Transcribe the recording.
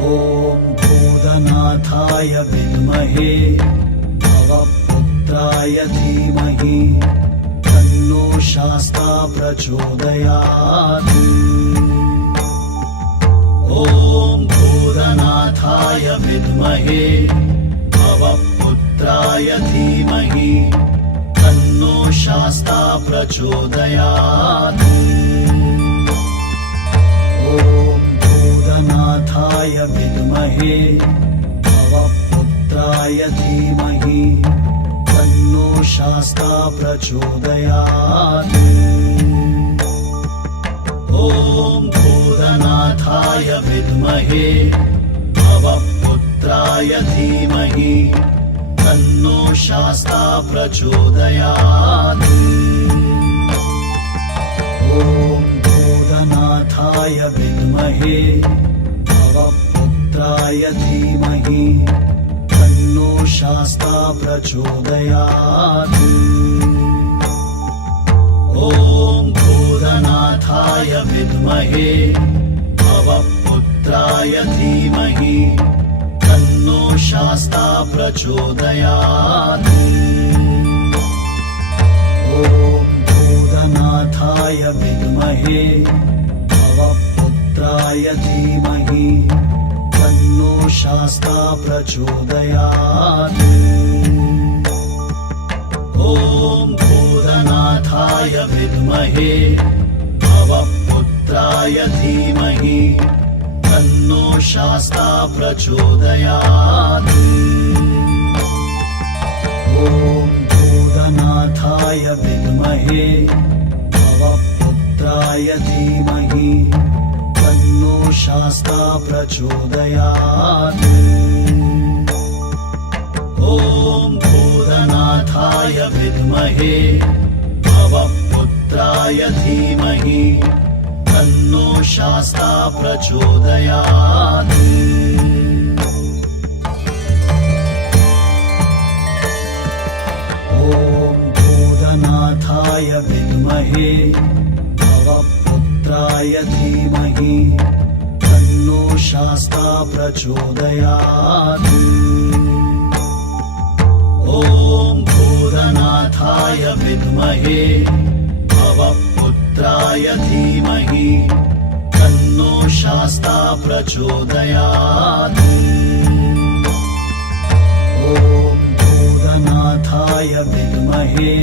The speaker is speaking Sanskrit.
ॐ भूतनाथाय विद्महे भवपुत्राय धीमहि तन्नो शास्ता प्रचोदयात्। ॐ भूतनाथाय विद्महे भवपुत्राय धीमहि तन्नो शास्ता प्रचोदयात्। ॐ भूतनाथाय विद्महे भवपुत्राय धीमहि तन्नो शास्ता प्रचोदयात्। ॐ भूतनाथाय विद्महे भवपुत्राय धीमहि तन्नो शास्ता प्रचोदयात्। ॐ भूतनाथाय विद्महे भवपुत्राय धीमहि तन्नो शास्ता प्रचोदयात्। ॐ भूतनाथाय विद्महे भवपुत्राय धीमहि तन्नो शास्ता प्रचोदयात्। ॐ भूतनाथाय विद्महे भवपुत्राय धीमहि तन्नो शास्ता प्रचोदयात्। ॐ भूतनाथाय विद्महे भवपुत्राय धीमहि तन्नो शास्ता प्रचोदयात्। ॐ भूतनाथाय विद्महे भवपुत्राय धीमहि तन्नो शास्ता प्रचोदयात्। ॐ भूतनाथाय विद्महे भवपुत्राय धीमहि तन्नो शास्ता प्रचोदयात्। ॐ भूतनाथाय विद्महे भवपुत्राय धीमहि तन्नो शास्ता प्रचोदयात्। ॐ भूतनाथाय विद्महे भवपुत्राय धीमहि तन्नो शास्ता प्रचोदयात्। ॐ भूतनाथाय विद्महे